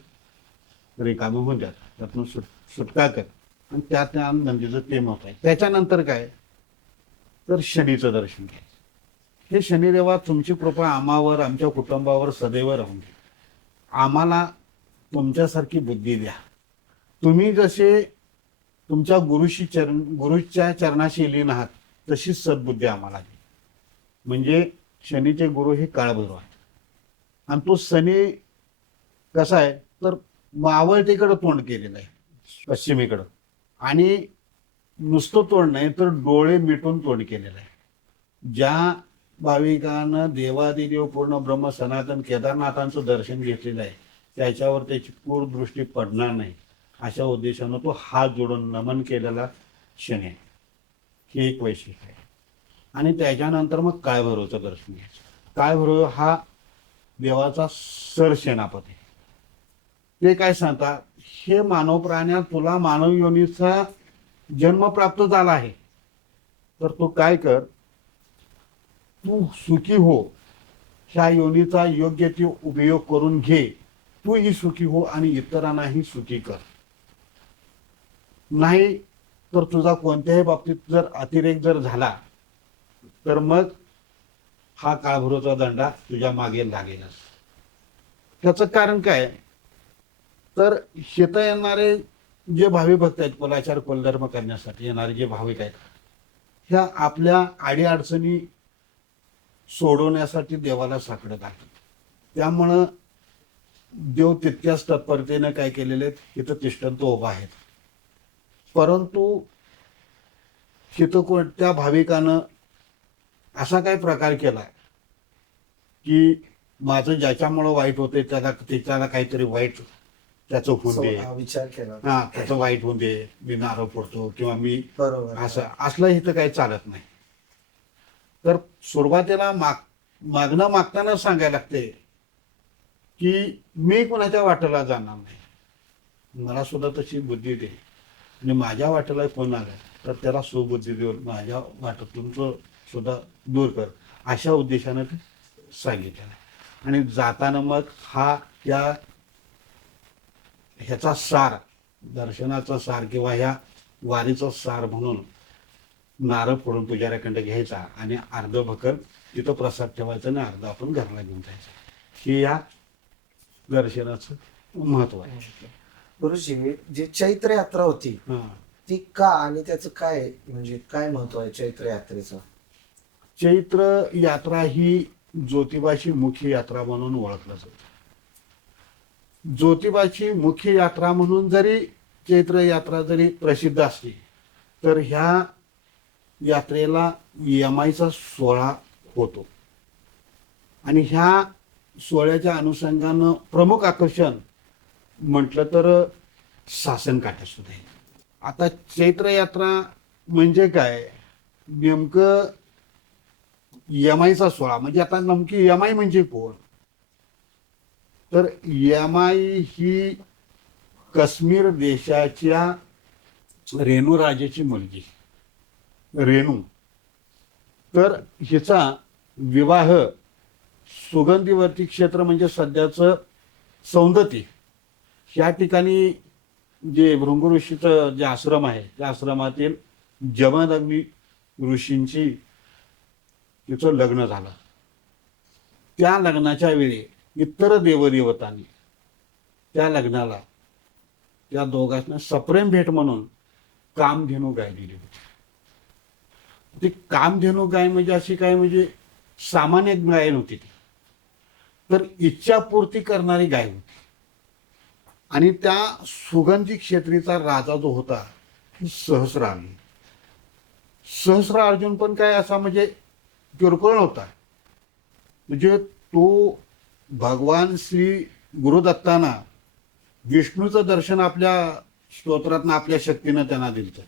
रिकामी होऊन द्या, त्यातून सुटका कर. आणि त्या नंदीचं ते मत आहे. त्याच्यानंतर काय तर शनीचं दर्शन घ्यायचं. हे शनिदेवा तुमची कृपा आम्हावर, आमच्या कुटुंबावर सदैव राहून द्या. आम्हाला तुमच्यासारखी बुद्धी द्या. तुम्ही जसे तुमच्या गुरुच्या चरणाशी लीन आहात, तशीच सद्बुद्धी आम्हाला द्या. म्हणजे शनीचे गुरु हे काळभैरव आहेत. आणि तो शनी कसा आहे तर मावळतीकडं तोंड केलेलं आहे, पश्चिमेकडं. आणि नुसतं तोंड नाही तर डोळे मिटून तोंड केलेलं आहे. ज्या भाविकानं देवादिदेव पूर्ण ब्रह्म सनातन केदारनाथांचं दर्शन घेतलेलं आहे, त्याच्यावर त्याची पूर्ण दृष्टी पडणार नाही, अशा उद्देशानं तो हात जोडून नमन केलेला शनी आहे. हे एक वैशिष्ट्य आहे. आणि त्याच्यानंतर मग काळभैरवचं दर्शन घ्यायचं. काळभैरव हा देवाचा सरसेनापती आहे. ते काय सांगतात, हे मानव प्राण्या, तुला मानव योनीचा जन्म प्राप्त झाला आहे, तर तू काय कर, तू सुखी हो, ह्या योनीचा योग्य ते उपयोग करून घे. तू ही सुखी हो आणि इतरांनाही सुखी कर. नाही तर तुझा कोणत्याही बाबतीत जर अतिरेक जर झाला तर मग हा काळभैरवचा दंडा तुझ्या मागे लागेलच. त्याचं कारण काय तर शेत येणारे जे भावी भक्त आहेत, कुलाचार कुलधर्म करण्यासाठी येणारे जे भाविक आहेत, ह्या आपल्या अडीअडचणी सोडवण्यासाठी देवाला साकडं घालतात. त्यामुळं देव तितक्याच तत्परतेनं काय केलेले आहेत, इथं तिष्ठंत उभा आहेत. परंतु तिथं त्या भाविकानं असा काय प्रकार केला की माझं ज्याच्यामुळं वाईट होते त्याला काहीतरी वाईट त्याचं होऊन दे, विचार केला, हा त्याचं वाईट होऊन दे, मी नारळ फोडतो किंवा मी बरोबर. असलं इथं काही चालत नाही. तर सुरुवातीला मागणं मागताना सांगायला लागते की मी कुणाच्या वाटेला जाणार नाही, मला सुद्धा तशी बुद्धी दे, आणि माझ्या वाटेला कोण आलं तर त्याला सुबुद्धी देऊन माझ्या वाटेतून सुद्धा दूर कर, अशा उद्देशानं ते सांगितलं. आणि जाताना मग हा ह्याचा सार, दर्शनाचा सार किंवा ह्या वारीचा सार म्हणून नारळ फोडून पुजाऱ्याकडे घ्यायचा आणि अर्ध भकर तिथं प्रसाद ठेवायचा आणि अर्ध आपण घराला घेऊन जायचं. हे या दर्शनाचं महत्व आहे. गुरुजी, जी चैत्र यात्रा होती ती का आणि त्याचं काय म्हणजे काय महत्व आहे चैत्र यात्रेचं? चैत्र यात्रा ही ज्योतिबाची मुख्य यात्रा म्हणून ओळखलं जातं. ज्योतिबाची मुख्य यात्रा म्हणून जरी चैत्र यात्रा जरी प्रसिद्ध असली तर ह्या यात्रेला यमाईचा सोहळा होतो. आणि ह्या सोहळ्याच्या अनुषंगानं प्रमुख आकर्षण म्हटलं तर सासनकाठ्या सुद्धा आहे. आता चैत्र यात्रा म्हणजे काय, नेमकं यमाईचा सोहळा म्हणजे आता नेमकी यमाई म्हणजे कोण तर यमाई ही काश्मीर देशाच्या रेणू राजाची मुलगी रेणू. तर हिचा विवाह सुगंधीवर्ती क्षेत्र म्हणजे सध्याचं सौंदती ह्या ठिकाणी जे भृंगू ऋषीचं जे आश्रम आहे त्या आश्रमातील जमदग्नी ऋषींची तिचं लग्न झालं. त्या लग्नाच्या वेळी इतर देवदेवतांनी त्या लग्नाला त्या दोघांना सप्रेम भेट म्हणून कामधेनू गाय दिली होती. ती कामधेनू गाय म्हणजे अशी काय म्हणजे सामान्य गाय नव्हती ती, तर इच्छापूर्ती करणारी गाय होती. आणि त्या सुगंधी क्षेत्रीचा राजा जो होता सहस्रार्जुन. सहस्रार्जुन पण काय असा म्हणजे किरकोळ नव्हता. म्हणजे तो भगवान श्री गुरुदत्तांना विष्णूचं दर्शन आपल्या स्तोत्रातनं आपल्या शक्तीनं त्यांना दिलं.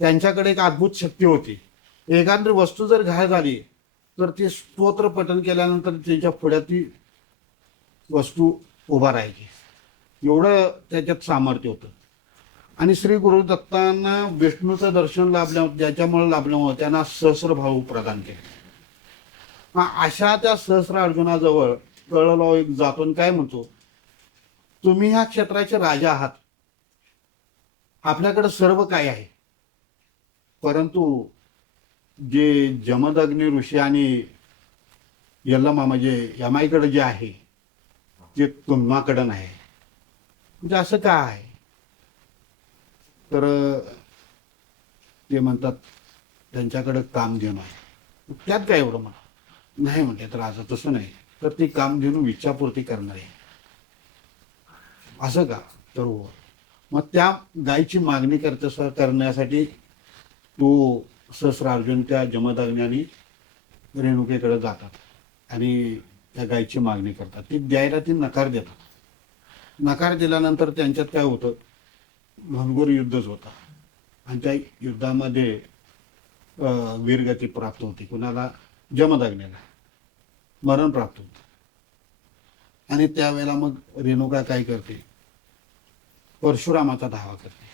त्यांच्याकडे एक अद्भुत शक्ती होती. एखादी वस्तू जर घाय झाली तर ते स्तोत्र पठण केल्यानंतर त्यांच्या पुढ्यात ती वस्तू उभा राहायची. एवढं त्याच्यात सामर्थ्य होतं. आणि श्री गुरुदत्तांना विष्णूचं दर्शन लाभलं, ज्याच्यामुळे लाभल्यामुळे त्यांना सहस्र भाऊ प्रदान केले. अशा त्या सहस्र अर्जुनाजवळ कळलो एक जातो आणि काय म्हणतो, तुम्ही ह्या क्षेत्राचे राजा आहात, आपल्याकडे सर्व काय आहे, परंतु जे जमदग्नी ऋषी आणि यल्लमा म्हणजे यमाईकडे जे आहे ते तुम्हाकडं नाही. म्हणजे असं का आहे, तर ते म्हणतात त्यांच्याकडे कामधेनू आहे. त्यात काय एवढं म्हणा नाही म्हणते, तर असं तसं नाही, तर ती कामधेनू इच्छापूर्ती करणार आहे असं का, तर हो. मग त्या गायीची मागणी करण्यासाठी तो सहस्रार्जुन त्या जमदग्नी आणि रेणुकेकडे जातात आणि त्या गायीची मागणी करतात. ती द्यायला ती नकार देतात. नकार दिल्यानंतर त्यांच्यात काय होतं, घनघोर युद्धच होता. आणि त्या युद्धामध्ये वीरगती प्राप्त होती. कुणाला, जमदग्नीला मरण प्राप्त होतं. आणि त्यावेळेला मग रेणुका काय करते, परशुरामाचा धावा करते.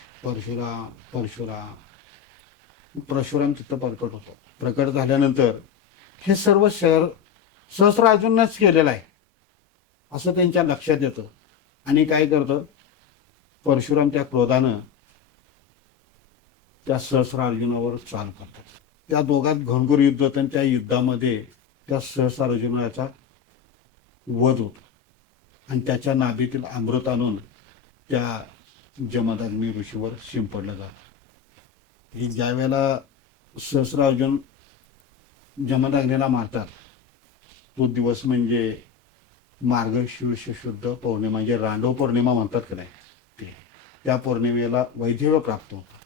परशुराम तिथं प्रकट होतो. प्रकट झाल्यानंतर हे सर्व शहर सहस्रार्जुनच केलेलं आहे असं त्यांच्या लक्षात येतं. आणि काय करतं, परशुराम त्या क्रोधानं त्या सहस्रार्जुनावर चाल करतात. त्या दोघात घनघोर युद्ध होतं आणि त्या युद्धामध्ये त्या सहस्रार्जुनाचा वध होतो आणि त्याच्या नाभीतील अमृत आणून त्या जमदग्नी ऋषीवर शिंपडलं जातं. ही ज्या वेळेला सहस्रार्जुन जमदग्नीला मारतात तो दिवस म्हणजे मार्गशीर्ष शुद्ध पौर्णिमा, म्हणजे रांडव पौर्णिमा म्हणतात की नाही, ते त्या पौर्णिमेला वैधव्य प्राप्त होतं.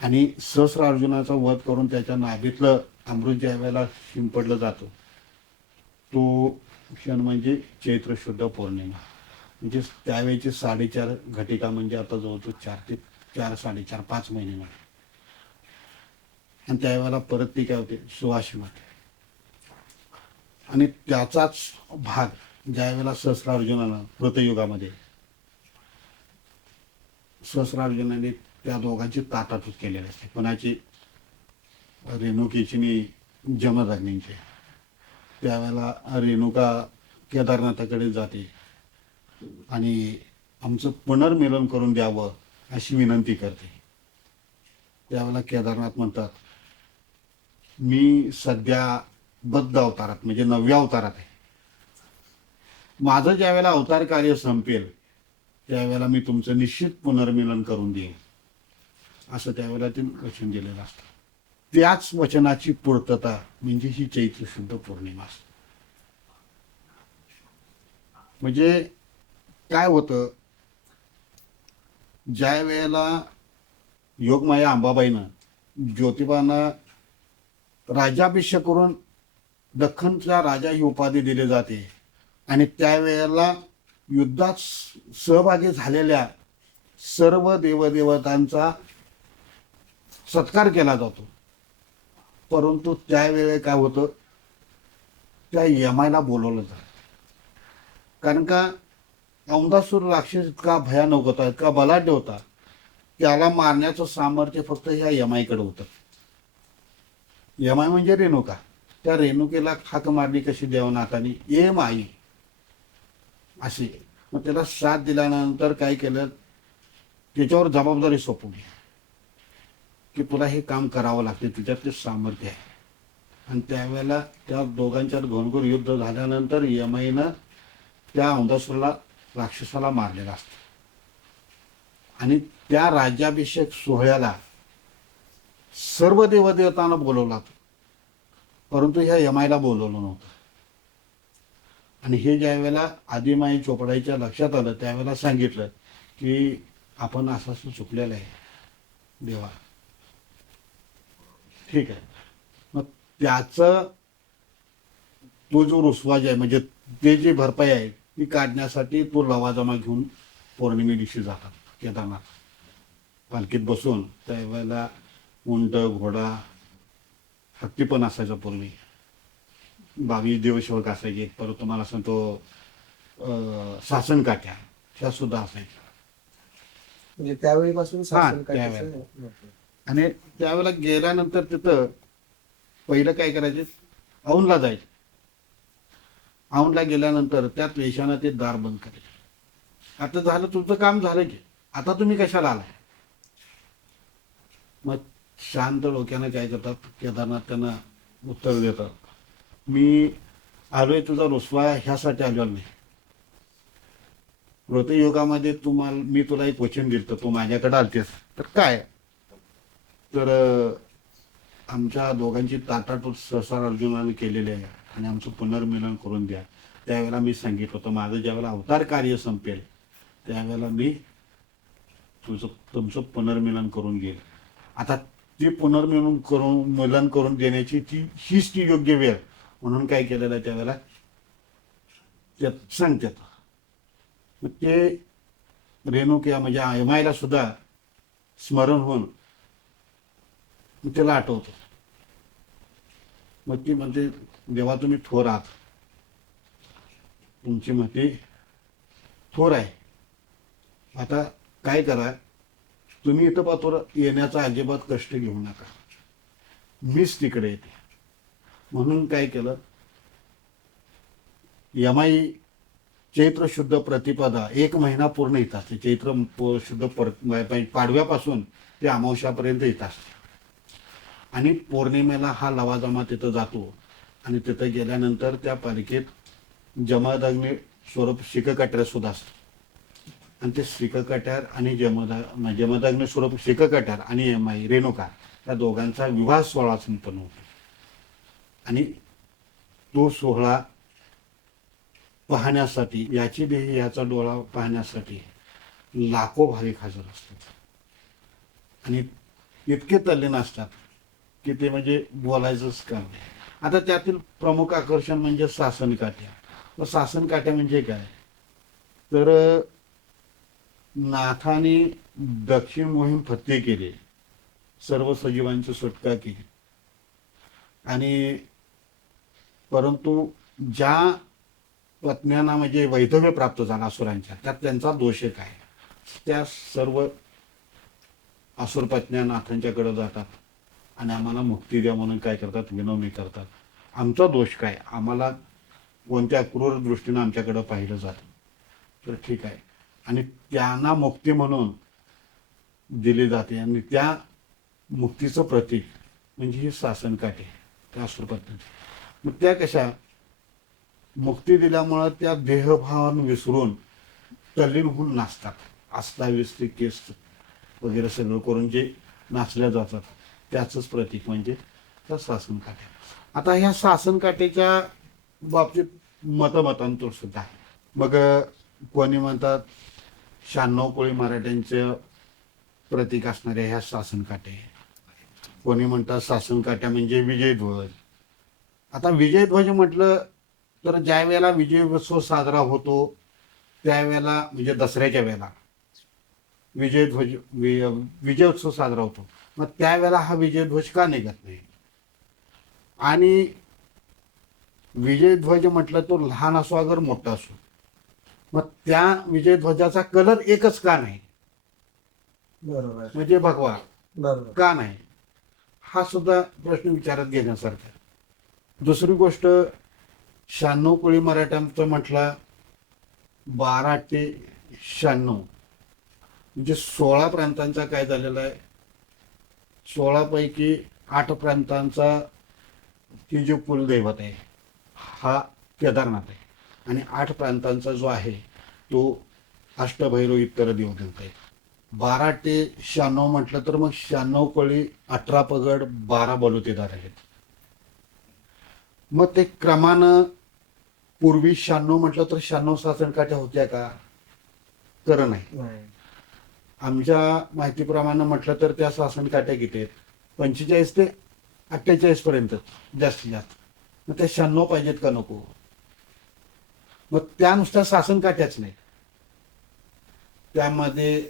आणि सहस्रार्जुनाचा वध करून त्याच्या नाभीतलं अमृत ज्या वेळेला शिंपडलं जातं तो क्षण म्हणजे चैत्र शुद्ध पौर्णिमा. म्हणजे त्यावेळेची 4.5 घटिका म्हणजे आता जवळजवळ 4.5 महिने. आणि त्यावेळेला परत ती काय होते, सुवासिनी होते. आणि त्याचाच भाग ज्या वेळेला सहस्रार्जुनानं कृतयुगामध्ये सहस्रार्जुनाने त्या दोघांची ताटातूट केलेली असते. कोणाची, रेणुकेची आणि जमदग्नींची. त्यावेळेला रेणुका केदारनाथाकडे जाते आणि आमचं पुनर्मिलन करून द्यावं अशी विनंती करते. त्यावेळेला केदारनाथ म्हणतात, मी सध्या बद्ध अवतारात म्हणजे 9व्या अवतारात आहे. माझं ज्या वेळेला अवतार कार्य संपेल त्यावेळेला मी तुमचं निश्चित पुनर्मिलन करून देईन असं त्यावेळेला ते वचन दिलेलं असतं. त्याच वचनाची पूर्तता म्हणजे ही चैत्र शुद्ध पौर्णिमा असते. म्हणजे काय होतं, ज्या वेळेला योगमाया अंबाबाईनं ज्योतिबांना राज्याभिषेक करून दख्खनचा राजा ही उपाधी दिली जाते आणि त्यावेळेला युद्धात सहभागी झालेल्या सर्व देवदेवतांचा सत्कार केला जातो. परंतु त्यावेळे काय होतं, त्या यमायला बोलवलं जातं. कारण का औंधासूर राक्षस इतका भयानक होता, इतका बलाढ्य होता, त्याला मारण्याचं सामर्थ्य फक्त ह्या यमाईकडे होतं. यमाई म्हणजे रेणुका. त्या रेणुकेला हाक मारली कशी देवनाथाने, ये माई अशी. मग त्याला साथ दिल्यानंतर काय केलं, त्याच्यावर जबाबदारी सोपवली की तुला हे काम करावं लागते, तुझ्यात ते सामर्थ्य आहे आणि त्यावेळेला त्या दोघांच्यात घनघोर युद्ध झाल्यानंतर यमाईनं त्या औंधासूरला राक्षसाला मारलेला असतं आणि त्या राज्याभिषेक सोहळ्याला सर्व देवदेवतांना बोलवला होता, परंतु ह्या यमाईला बोलवलं नव्हतं. आणि हे ज्या वेळेला आदिमाई चोपडाईच्या लक्षात आलं त्यावेळेला सांगितलं की आपण असं असं चुकलेलं आहे देवा. ठीक आहे, मग त्याचं तो जो रुसवा जे आहे म्हणजे ते जी भरपाई आहे ती काढण्यासाठी तो लवाजमा घेऊन पौर्णिमे दिवशी जातात केदारनाथ. पालखीत बसून त्यावेळेला उंट घोडा हत्ती पण असायचा पूर्वी, 22 देवसेवक असायचे, परत तुम्हाला सांगतो शासन काठ्या त्या सुद्धा असायच्या. म्हणजे त्यावेळीपासून शासन त्यावेळेला. काठीचं महत्त्व. आणि त्यावेळेला गेल्यानंतर तिथं पहिलं काय करायचे, औंधला जायचे. औंधला गेल्यानंतर त्या पेशानं ते दार बंद करायचे. आता झालं तुमचं काम झालं की आता तुम्ही कशाला आलाय. मग शांत डोक्यानं काय करतात केदारनाथ त्यांना उत्तर देतात, मी आलोय तुझा रुसवा ह्यासाठी आलो नाही. व्रतयुगामध्ये मी तुला एक वचन दिलं तर तू माझ्याकडे आलतेस तर काय, तर आमच्या दोघांची ताटाटूट सहसार अर्जुनाने केलेली आहे आणि आमचं पुनर्मिलन करून द्या. त्यावेळेला मी सांगितलं होतं माझं ज्यावेळेला अवतार कार्य संपेल त्यावेळेला मी तुमचं पुनर्मिलन करून घेईल. आता ते मिलन करून देण्याची हीच ती योग्य वेळ म्हणून काय केलेलं आहे त्यावेळेला त्यात सांगतात. मग ते रेणुका म्हणजे यमाईला सुद्धा स्मरण होऊन त्याला आठवतो. मग ती म्हणते देवा तुम्ही थोर आहात, तुमची मती थोर आहे. आता काय करा, तुम्ही इथं पात्र येण्याचा अजिबात कष्ट घेऊ नका, मीच तिकडे येते. म्हणून काय केलं, यमाई चैत्र शुद्ध प्रतिपदा 1 महिना पूर्ण येत असते. चैत्र शुद्ध पाडव्यापासून ते अमावस्यापर्यंत येत असते. आणि पौर्णिमेला हा लवाजमा तिथं जातो आणि तिथं गेल्यानंतर त्या पालिकेत जमदग्नी स्वरूप शिककट्यार सुद्धा असतं. आणि ते शिककट्यार आणि जमदग्नी स्वरूप शिककट्यार आणि यमाई रेणुका या दोघांचा विवाह सोहळा संपन्न होतो. आणि तो सोहळा पाहण्यासाठी याची देही याचा डोळा पाहण्यासाठी लाखो भाविक हजर असतात आणि इतके तल्लीन असतात की ते म्हणजे बोलायचंच काम नाही. आता त्यातील प्रमुख आकर्षण म्हणजे शासन काठ्या. तर शासन काठ्या म्हणजे काय, तर नाथाने दक्षिण मोहीम फत्ते केली, सर्व सजीवांची सुटका केली. आणि परंतु ज्या पत्न्यांना म्हणजे वैधव्य प्राप्त झालं असुरांच्या, त्यात त्यांचा दोष काय, त्या सर्व असुर पत्न्या नाथांच्याकडे जातात आणि आम्हाला मुक्ती द्या म्हणून काय करतात, विनवणी करतात. आमचा दोष काय, आम्हाला कोणत्या क्रूर दृष्टीनं आमच्याकडे पाहिलं जातं. तर ठीक आहे, आणि त्यांना मुक्ती म्हणून दिली जाते. आणि त्या मुक्तीचं प्रतीक म्हणजे ही शासन काठी त्या असुर पत्नी. मग त्या कशा मुक्ती दिल्यामुळं त्या देहभावन विसरून तल्लीन होऊन नाचतात. आस्ताविस्ती केस वगैरे सगळं करून जे नाचल्या जातात त्याचंच प्रतीक म्हणजे त्या शासन काठ्या. आता ह्या शासन काठीच्या बाबतीत मतमतांतर सुद्धा आहे. मग कोणी म्हणतात 96 कोळी मराठ्यांचं प्रतीक असणाऱ्या ह्या शासन काठ्या, कोणी म्हणतात शासन काठ्या म्हणजे विजयध्वज. आता विजयध्वज म्हटलं तर ज्या वेळेला विजय उत्सव साजरा होतो त्यावेळेला म्हणजे दसऱ्याच्या वेळेला विजयोत्सव साजरा होतो. मग त्यावेळेला हा विजयध्वज का निघत नाही. आणि विजयध्वज म्हटलं तो लहान असो अगर मोठा असो, मग त्या विजयध्वजाचा कलर एकच का नाही, बरोबर म्हणजे भगवा बरोबर. का नाही, हा सुद्धा प्रश्न विचारात घेण्यासारखा. दुसरी गोष्ट 96 कोळी मराठ्यांचं म्हटलं 12 ते 96 म्हणजे 16 प्रांतांचा काय झालेला आहे. 16 पैकी 8 प्रांतांचा ही जे कुलदैवत आहे हा केदारनाथ आहे. आणि 8 प्रांतांचा जो आहे तो अष्टभैरव इतर देवदेवता आहे. 12 ते 96 म्हटलं तर मग 96 कळी, 18 पगड, 12 बलुतेदार आहेत. मग ते क्रमानं पूर्वी 96 म्हटलं तर 96 सासनकाठ्या होत्या का? तर नाही. आमच्या माहितीप्रमाणे म्हटलं तर त्या सासनकाठ्या किती आहेत? 45 ते 48 पर्यंत जास्तीत जास्त. मग त्या 96 पाहिजेत का नको? मग त्या नुसत्या सासनकाठ्याच नाही, त्यामध्ये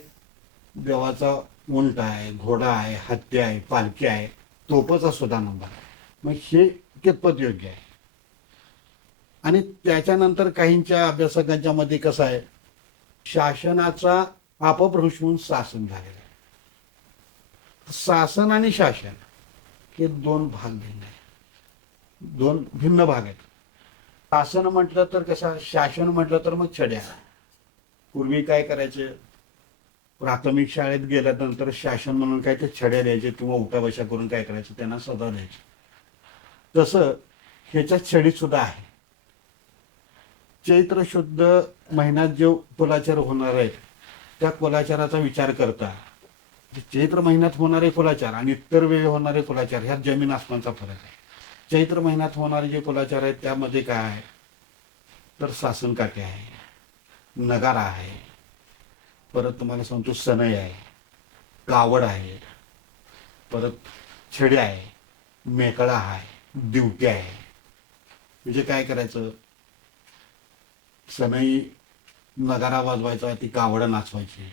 देवाचा उंट आहे, घोडा आहे, हत्ती आहे, पालखी आहे, तोफाचा सुद्धा नंबर आहे. मग हे कितपत योग्य आहे? आणि त्याच्यानंतर काहींच्या अभ्यासकांच्या मध्ये कसं आहे, शासनाचा अपभ्रंश होऊन शासन झालेलं आहे. शासन आणि शासन हे दोन भाग भिन्न आहेत, दोन भिन्न भाग आहेत. शासन म्हटलं तर कसं, शासन म्हटलं तर मग छड्या. पूर्वी काय करायचे, प्राथमिक शाळेत गेल्यानंतर शासन म्हणून काय ते छड्या द्यायचे किंवा उठाबशा करून काय करायचं, त्यांना सजा द्यायचे. तसं ह्याच्यात छडीत सुद्धा आहे. चैत्र शुद्ध महिन्यात जो कुलाचार होणार आहे त्या कुलाचाराचा विचार करता चैत्र महिन्यात होणारे कुलाचार आणि इतर वेळी होणारे कुलाचार ह्यात जमीन आसमानचा फरक आहे. चैत्र महिन्यात होणारे जे कुलाचार आहेत त्यामध्ये काय आहे तर सासनकाठी आहे, नगारा आहे, परत तुम्हाला सांगतो सनई आहे, कावड आहे, परत छडी आहे, मेकळा आहे, दिवटी आहे. म्हणजे काय करायचं, सनई नगारा वाजवायचा, ती कावड नाचवायची,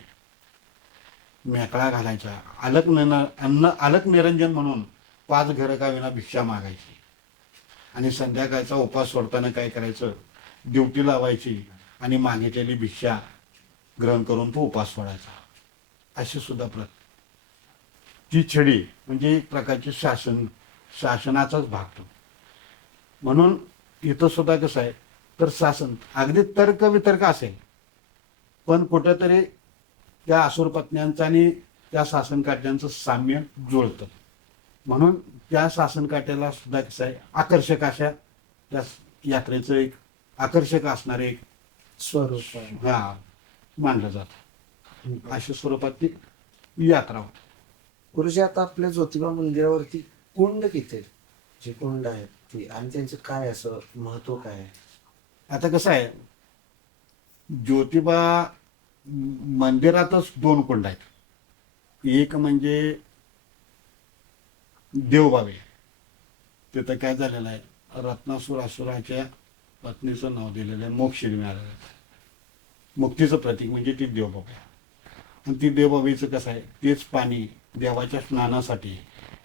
मेकळा घालायचा, अलक निरंजन म्हणून 5 घरं का विना भिक्षा मागायची. आणि संध्याकाळचा उपास सोडताना काय करायचं, ड्युटी लावायची आणि मागितलेली भिक्षा ग्रहण करून तो उपास सोडायचा. अशी सुद्धा प्रथा. ती छडी म्हणजे एक प्रकारची शासनाचाच भाग तो. म्हणून इथं सुद्धा कसं आहे तर शासन अगदी तर्क वितर्क असेल, पण कुठेतरी त्या असुरपत्न्यांचं आणि त्या शासनकाठ्यांचं साम्य जुळतं. म्हणून त्या शासनकाठ्याला सुद्धा कसं आहे आकर्षक अशा त्या यात्रेचं एक आकर्षक असणारे एक स्वरूप हा मानलं जातं. अशा स्वरूपात ती यात्रा होती. गुरुजी, आता आपल्या ज्योतिबा मंदिरावरती कुंड किती आहेत? जे कुंड आहेत ती आणि त्यांचं काय असं महत्व काय आहे? आता कसं आहे, ज्योतिबा मंदिरातच 2 कुंड आहेत. एक म्हणजे देवबावे, तिथं काय झालेलं आहे, रत्नासूर असुराच्या पत्नीचं नाव दिलेलं आहे, मोक्ष मिळालेलं आहे. मुक्तीचं प्रतीक म्हणजे ती देवबावी. आणि ती देवबावीचं कसं आहे, तेच पाणी देवाच्या स्नानासाठी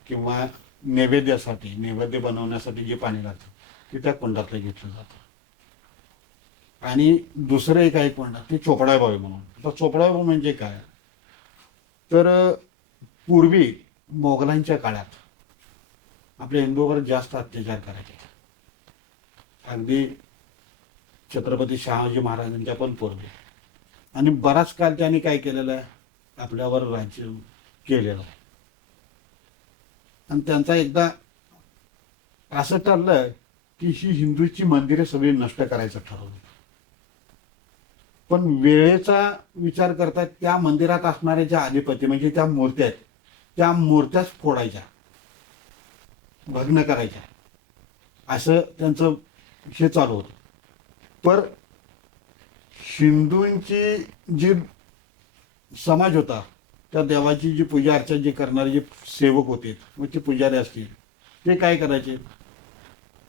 किंवा नैवेद्यासाठी, नैवेद्य बनवण्यासाठी जे पाणी लागतं ते त्या कुंडातलं घेतलं जातं. आणि दुसरं एक आहे कुंड, ते चोपडाबावी म्हणून. आता चोपडाबावी म्हणजे काय, तर पूर्वी मोगलांच्या काळात आपल्या हिंदूवर जास्त अत्याचार करायचे. अगदी छत्रपती शहाजी महाराजांच्या पण पूर्वी. आणि बराच काळ त्यांनी काय केलेलं आहे, आपल्यावर राज्य केलेलं आहे. आणि त्यांचा एकदा असं ठरलं की ही हिंदूची मंदिरे सगळी नष्ट करायचं ठरवलं. पण वेळेचा विचार करता त्या मंदिरात असणाऱ्या ज्या अधिपती म्हणजे त्या मूर्त्या आहेत त्या मूर्त्याच फोडायच्या, भग्न करायच्या, असं त्यांचं हे चालू होतं. पर हिंदूंची जी समाज होता त्या देवाची जी पूजा अर्चा जी करणारे जे सेवक होते मग ते पुजारी असतील ते काय करायचे,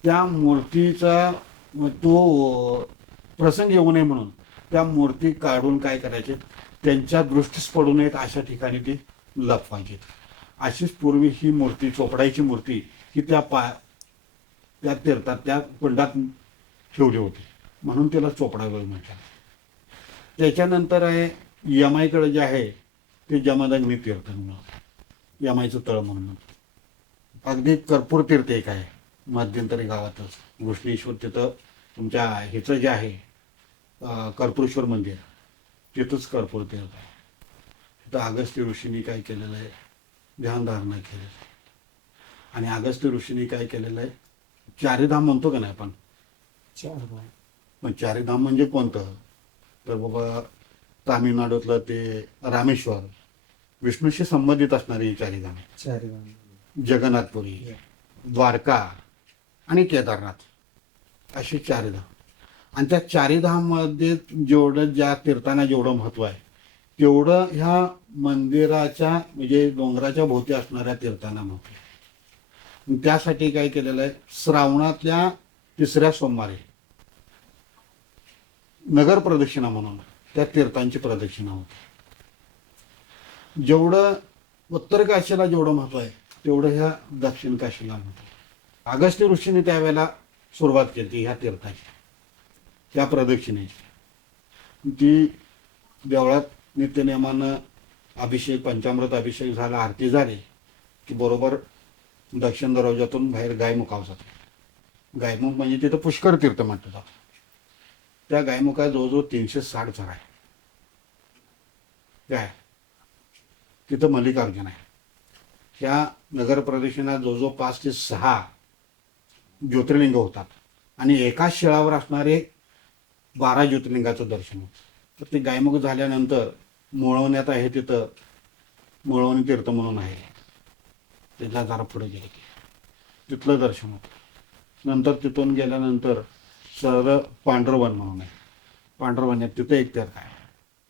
त्या मूर्तीचा तो प्रसंग येऊ नये म्हणून त्या मूर्ती काढून काय करायचे, त्यांच्या दृष्टीस पडू नयेत अशा ठिकाणी ती लपवायची. अशीच पूर्वी ही मूर्ती, चोपडाईची मूर्ती ही त्या तीर्थात त्या कुंडात ठेवली होती, म्हणून त्याला चोपडाबाई म्हणतात. त्याच्यानंतर आहे यमाईकडे जे आहे ते जमदग्नी तीर्थ म्हणून, यमाईचं तळ म्हणून. अगदी कर्पूर तीर्थ एक आहे मध्यंतरी गावातच, घृष्णेश्वर. तिथं तुमच्या ह्याचं जे आहे कर्पूरेश्वर मंदिर, तिथंच कर्पूर तीर्थ आहे. तिथं अगस्त्य ऋषींनी काय केलेलं आहे, ध्यानधारणा केलेलं आहे. आणि अगस्त्य ऋषींनी काय केलेलं आहे, चारीधाम म्हणतो का नाही आपण, चारधाम. पण चारीधाम म्हणजे कोणतं, तर बाबा तामिळनाडूतलं ते रामेश्वर, विष्णूशी संबंधित असणारी ही चारीधाम, चारधाम. जगन्नाथपुरी, द्वारका आणि केदारनाथ, अशी चारीधाम. आणि त्या चारीधाममध्ये जेवढं ज्या तीर्थांना जेवढं महत्व आहे तेवढं ह्या मंदिराच्या म्हणजे डोंगराच्या भोवती असणाऱ्या तीर्थांना महत्व आहे. त्यासाठी काय केलेलं आहे, श्रावणातल्या 3ऱ्या सोमवारी नगर प्रदक्षिणा म्हणून त्या तीर्थांची प्रदक्षिणा होते. जेवढं उत्तर काशीला जेवढं महत्व आहे तेवढं ह्या दक्षिण काशीला महत्व आहे. अगस्त्य ऋषीने त्यावेळेला सुरुवात केली ह्या तीर्थाची, त्या प्रदक्षिणेची. ती देवळात नित्यनेमानं अभिषेक, पंचामृत अभिषेक झाला, आरती झाली की बरोबर दक्षिण दरवाजातून बाहेर गायमुखावर जातो. गायमुख म्हणजे तिथं पुष्कर तीर्थ म्हटलं जातं. त्या गायमुखात जवळजवळ 360 झाड आहे. काय तिथं मल्लिकार्जुन आहे. त्या नगर प्रदक्षिणात जवळजवळ 5 ते 6 ज्योतिर्लिंग होतात आणि एकाच शिळावर असणारे 12 ज्योतिर्लिंगाचं दर्शन होतं. तर ते गायमुख झाल्यानंतर मुळवण्यात आहे, तिथं मुळवणी तीर्थ म्हणून आहे, त्याला जरा पुढे गेले की तिथलं दर्शन होतं. नंतर तिथून गेल्यानंतर सरळ पांढरवन म्हणून आहे. पांढरवण्यात तिथं एक तीर्थ आहे.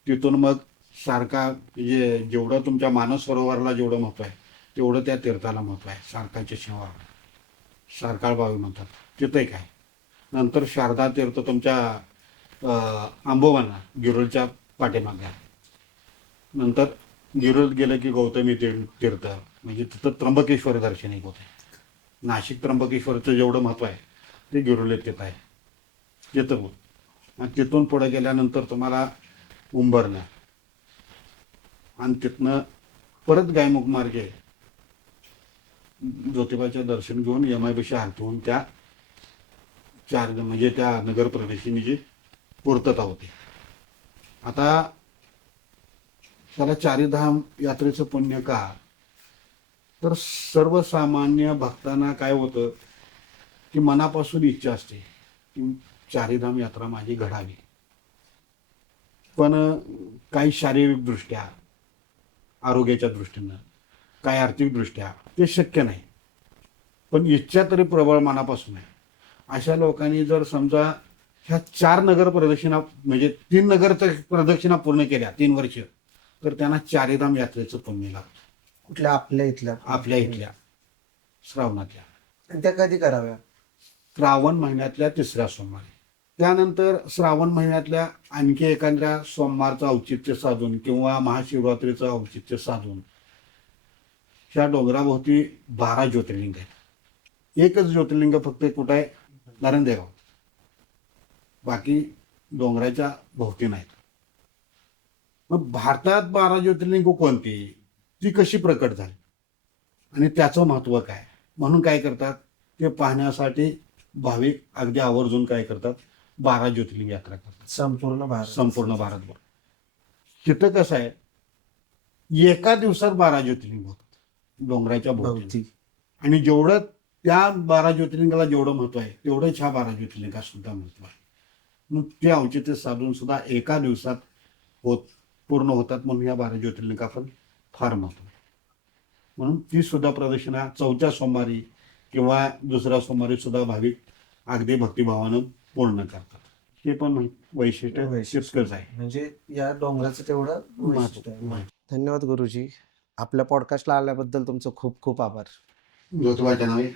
तिथून मग सारखा म्हणजे जेवढं तुमच्या मानस सरोवराला जेवढं महत्व आहे तेवढं त्या तीर्थाला महत्व आहे. सारखाची सेवा, सारकाळ बावी म्हणतात, तिथं एक आहे. नंतर शारदा तीर्थ तुमच्या आंबोबांना गिरोलच्या पाठीमागे आहे. नंतर गिरोल गेलं की गौतमी तीर्थ म्हणजे तिथं त्र्यंबकेश्वर दर्शन एक होतं. नाशिक त्र्यंबकेश्वरचं जेवढं महत्व आहे ते गिरोलीत तिथं आहे. तिथं बोल. आणि तिथून पुढे गेल्यानंतर तुम्हाला उंबरला आणि तिथनं परत गायमुख मार्गे ज्योतिबाचं दर्शन घेऊन यमाईपाशी आरती होऊन त्या म्हणजे त्या नगर प्रदक्षिणेची पूर्तता होते. आता त्याला चारीधाम यात्रेचं पुण्य का, तर सर्वसामान्य भक्तांना काय होतं की मनापासून इच्छा असते की चारीधाम यात्रा माझी घडावी, पण काही शारीरिक दृष्ट्या, आरोग्याच्या दृष्टीनं, काही आर्थिक दृष्ट्या ते शक्य नाही. पण इच्छा तरी प्रबळ मनापासून आहे. अशा लोकांनी जर समजा ह्या 4 नगर प्रदक्षिणा म्हणजे 3 नगर प्रदक्षिणा पूर्ण केल्या 3 वर्ष, तर त्यांना चारीधाम यात्रेचं पुण्य लागतं. कुठल्या आपल्या इथल्या? आपल्या इथल्या श्रावणातल्या. आणि त्या कधी कराव्या? श्रावण महिन्यातल्या 3ऱ्या सोमवारी. त्यानंतर श्रावण महिन्यातल्या आणखी एखाद्या सोमवारचं औचित्य साधून किंवा महाशिवरात्रीचं औचित्य साधून ह्या डोंगराभोवती 12 ज्योतिर्लिंग आहेत. एकच ज्योतिर्लिंग फक्त कुठं आहे, नारायणदेगाव. बाकी डोंगराच्या भोवती नाहीत. मग भारतात 12 ज्योतिर्लिंग कोणती, ती कशी प्रकट झाली आणि त्याचं महत्व काय, म्हणून काय करतात ते पाहण्यासाठी भाविक अगदी आवर्जून काय करतात, 12 ज्योतिर्लिंग यात्रा करतात संपूर्ण भारतभर. तिथं कसं आहे, एका दिवसात 12 ज्योतिर्लिंग होतात डोंगराच्या भोवती. आणि जेवढं त्या 12 ज्योतिर्लिंगाला जेवढं महत्व आहे तेवढंच ह्या 12 ज्योतिर्लिंगात सुद्धा महत्व आहे. मग ते औचित्य साधून सुद्धा एका दिवसात पूर्ण होतात, म्हणून या 12 ज्योतिर्लिंगा पण फार महत्व आहे. म्हणून ती सुद्धा प्रदक्षिणा 4थ्या सोमवारी किंवा 2ऱ्या सोमवारी सुद्धा भाविक अगदी भक्तिभावानं पूर्ण करतात. हे पण वैशिष्ट्य तितकंच आहे. म्हणजे या डोंगराचं तेवढं वैशिष्ट्य आहे. धन्यवाद गुरुजी, आपल्या पॉडकास्टला आल्याबद्दल तुमचं खूप खूप आभार. ज्योतिबाच्या नावे